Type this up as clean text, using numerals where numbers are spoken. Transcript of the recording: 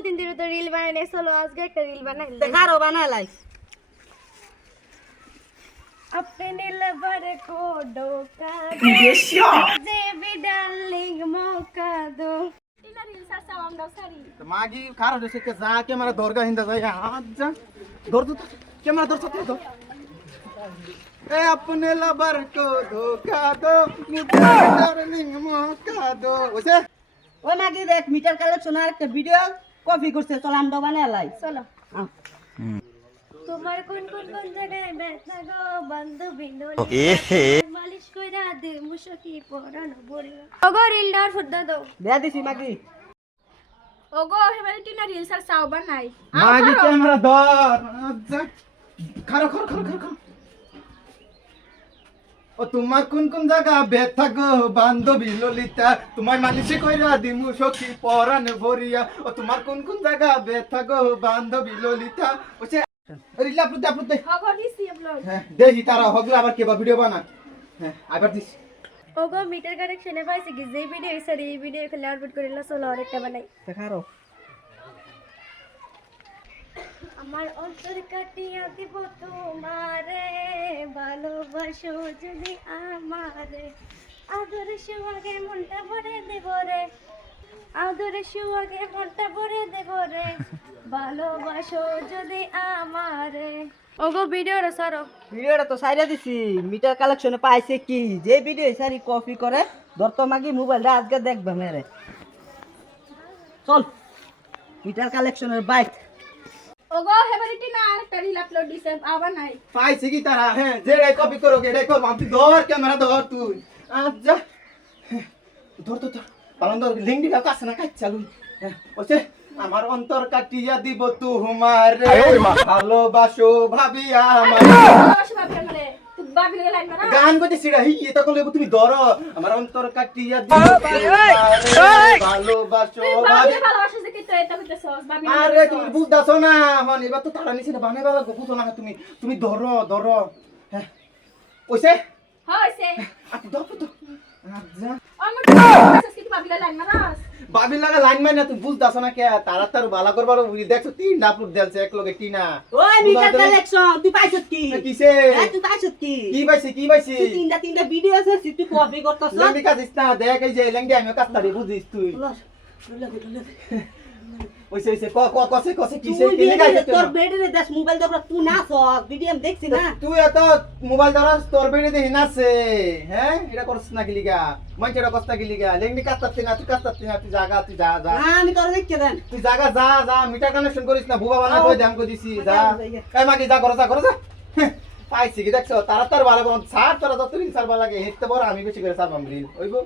বহুদিন ধরে তো রিল বানাই, চলো আজকে একটা রিল বানাই। দেখারও বানালাই अपने लवर को धोखा दो, मुझे भी डार्लिंग मौका दो। टीना रील सासा আমরা সারি मागी खार हो जैसे के जा के हमारा दौर का हिंदा जा हां जा दौर तो क्या हमारा दौर सकते तो ए अपने लवर को धोखा दो मुझे डार्लिंग मौका दो वैसे ওই মাগি দেখ মিটার কালেকশন আর একটা ভিডিও কপি করছে চল আমরা বানালাই চলো। তোমার কোন কোন কোন জায়গায় ব্যথা গো বন্ধু বিনোলি মালিশ কইরা দে মুশকি পরানো বড়ি ওগো রিল ডার ফুদ্দা দাও দেয়া দিছি মাগি ওগো হেবারে টিনা রিল সার সাও বানাই मागी के हमारा दौर जा खारो खारो खारो खारो खारो ও তোমার কোন কোন জায়গা ব্যথা গো বান্ধবী ললিতা তোমার মালিশে কইরা দিমু সখী পরাণ ভরিয়া ও তোমার কোন কোন জায়গা ব্যথা গো বান্ধবী ললিতা ওছে রিলা আপলোড দে ওগো দিছি আপলোড হ্যাঁ দেখি তারা হগলা আবার কেবা ভিডিও বানা হ্যাঁ আবার দিস ওগো মিটার কানেকশনে পাইছে কি যে ভিডিও সারি এই ভিডিও খেলে আপলোড করিলা চলো আরেকটা বানাই। দেখারও আমার অন্তর কাটিয়া দিব তোমারে ভালোবাসো যদি আমারে আদরে সুয়াগে মনটা ভরে দেব রে আদরে সুয়াগে মনটা ভরে দেব রে ভালোবাসো যদি আমারে। ওগো ভিডিওটা সরো ভিডিওটা তো সাইরা দিছি মিটার কালেকশনে পাইছে কি যে ভিডিও সারি কপি করে ধর তো মাগি মোবাইলটা আজকে দেখবা মেরে চল মিটার কালেকশনের বাইক ওগো হেবারিটি না আরেকটা রিল আপলোড দিছে আবার নাই পাইছে কি তারা হ্যাঁ যেটাই কপি করো এটাই করব তুই ধর ক্যামেরা ধর তুই আচ্ছা ধর তো ধর পালন ধর লিংক দিলা কাছে না কাজ চালু হ্যাঁ ওছে আমার অন্তর কাটিয়া দিব তোমারে ভালোবাসো ভাবিয়া আমার ভালোবাসা ভাবি আমারে তুই ভাবি লাগে লাইন মারা গান করতে সিড়া হি এটা করলে তুমি ধরো আমার অন্তর কাটিয়া দিব তোমারে ভালোবাসো ভাবি ভালোবাসা যে কি তো এটা কইতেছস ভাবি আরে তুমি বুঝদাছো না হন এবার তো তারা নিছে না বানাইবা লাগো বুঝো না তুমি তুমি ধরো ধরো হ্যাঁ ওইছে হইছে আচ্ছা ধরো তো আচ্ছা আমার কইতেছস কি ভাবি লাগে লাইন মারাস বাবি লাগা লাইন মাইনা তুমি বুঝদাছো না কে তারা তার বালা করবার বুঝি দেখছো তিন আপলোড দেলছে এক লগে টিনা ওই মিটার কালেকশন তুই পাইছত কি কিসে তুই পাইছত কি কি পাইছি তুই তিনটা ভিডিও আছে তুই কপি করতেছ লেঙ্গি কাজ ইস্তা দেখ এই যে লেঙ্গি আমি কাস্তারি বুঝিস তুই ওইছে ওইছে কসে কিসে কি লাগাইছে তোর বেডে দেখ মোবাইল ধর তুই না সব ভিডিও আমি দেখছি না তুই এত মোবাইল ধরাস তোর বেড়ে দেখি নাছে হ্যাঁ এটা করছ না কি লিগা মঞ্চেটা কষ্ট কি লিগা লেঙ্গি কাস্তাতে না তুই তুই জায়গা তুই যা যা না আমি তোর দেখকে দেন তুই জায়গা যা যা মিটার কানেকশন করিস না বুবা বানা কই দাম কই দিছি যা এই মাগি যা করো যা পাইছি কি দেখছো তারা তার ভালো কোন সার তোরা যত রিল সার ভালো লাগে হেতে বড় আমি বেশি করে সার বামরিল ওইবো